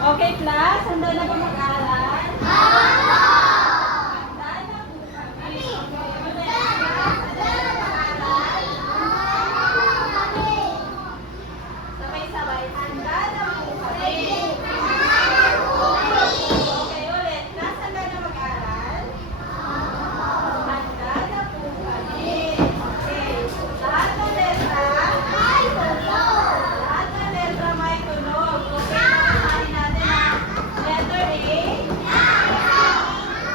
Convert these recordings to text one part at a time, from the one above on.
Okay, class? Handa na ba mag-aral? Handa na po kami. Handa na mag-aral? Sabay-sabay. Handa na po kami. Okay, ulit. Class, handa na mag-aral? Handa na po kami. Okay. Lahat ng letra? Lahat ng letra may tunog. Okay, nakasahin natin ang letter A.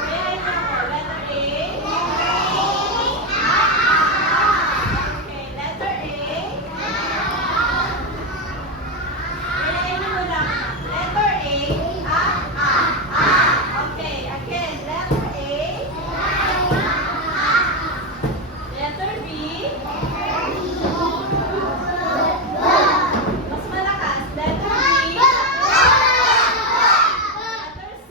Kaya ito po, letter A. Okay, letter A. Kaya ito muna. Letter A. Okay, again, letter A. Letter B. Mas malakas. Letter B. Letter C.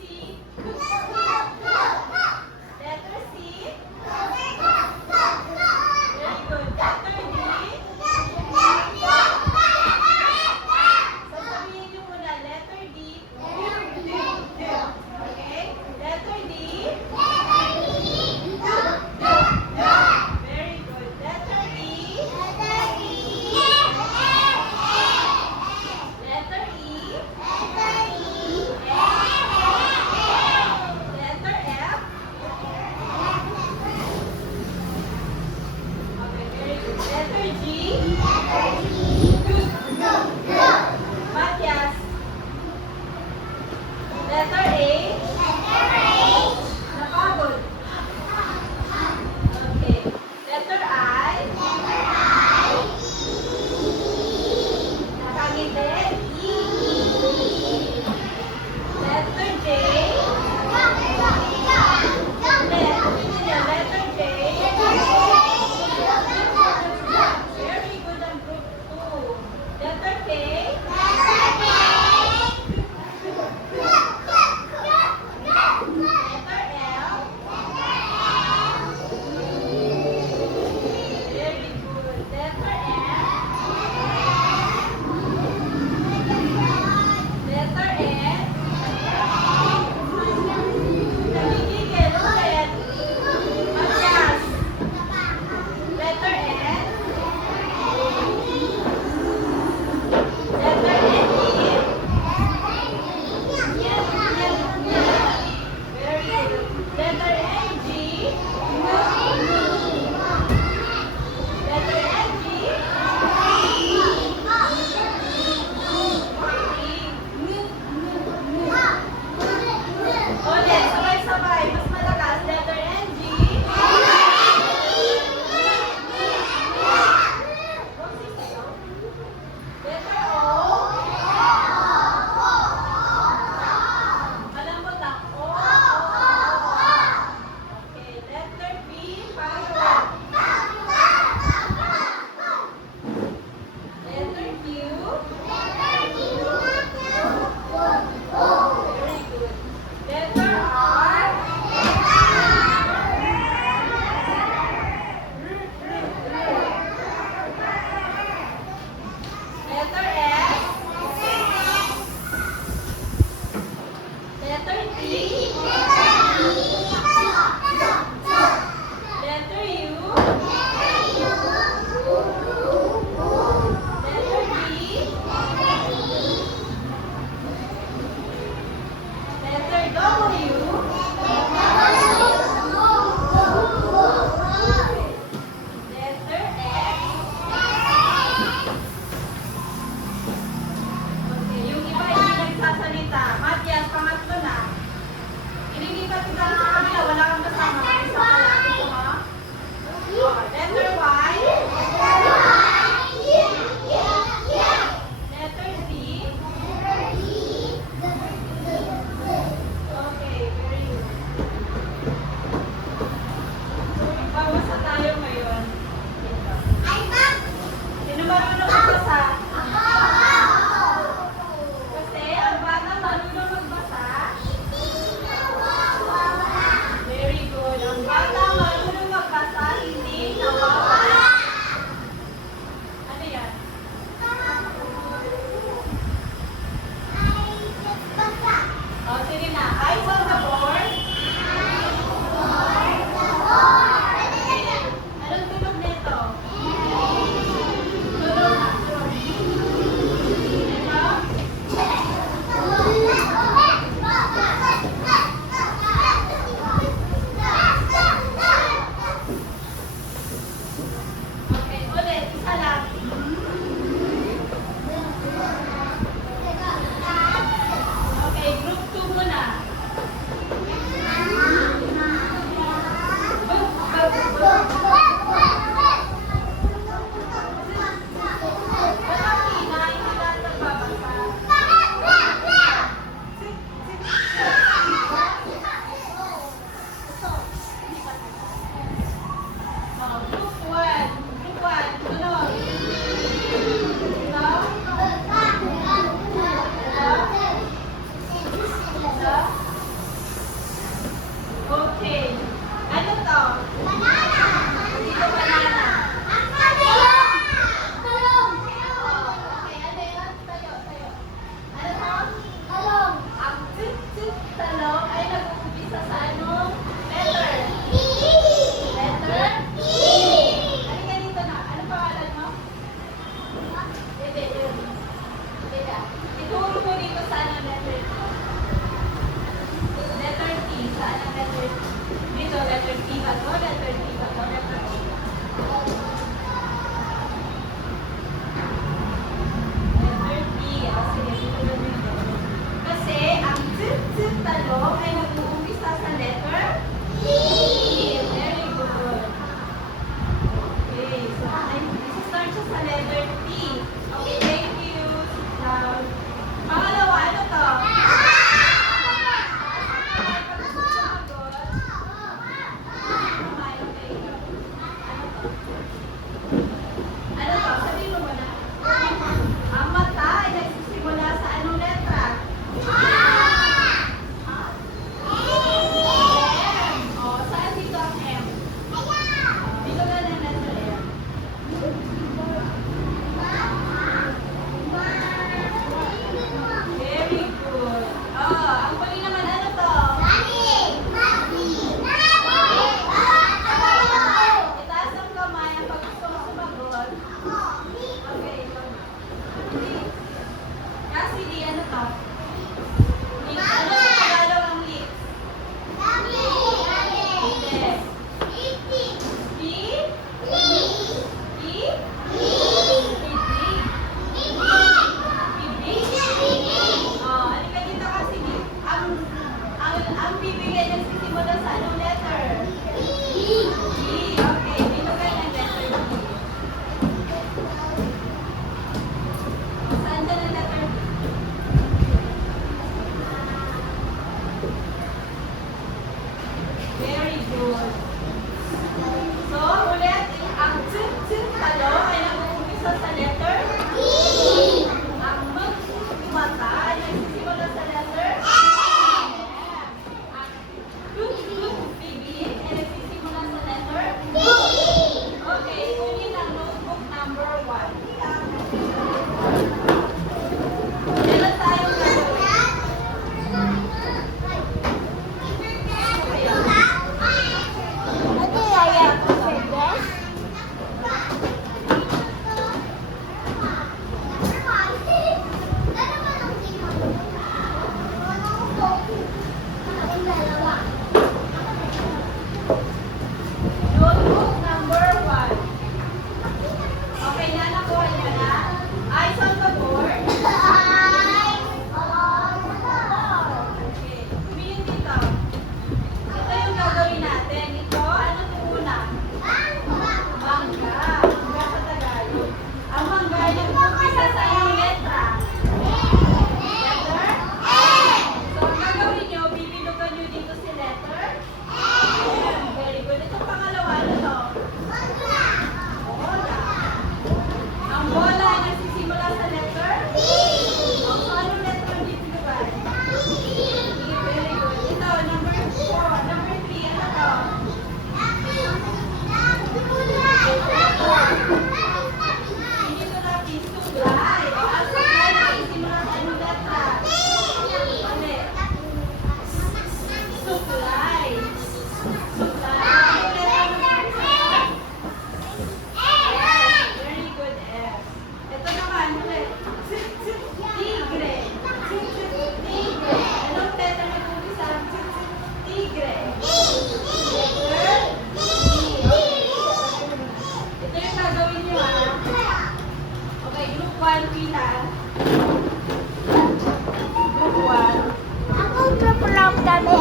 Letter C. Very good. Letter D. Sasabihin niyo muna. Letter D. Okay? Letter D. Very good. Letter E. Letter E. Letter F. Okay, very good. Letter G. Matias. Letter A. Napagod. Okay. Letter I. Nakangiti. Letter J. Letter J. Very good ang group 2. Letter K. Letter L. Very good. Letter M. Letter N. Nagigigil ulit. Matias. Letter N. Letter N. Very good. Letter N. G. Letter N. G. Ulit, sabay-sabay. Mas malakas. Letter N. G. Letter O. Malambot lang. O. Okay, letter B. Pangalawa. Letter Q. Very good. Letter R. Letter S. Letter T. Letter U. Letter D. Letter W. Letter X. Okay, yung iba hindi nagsasalita. Matias, pangatlo na. Ililipat kita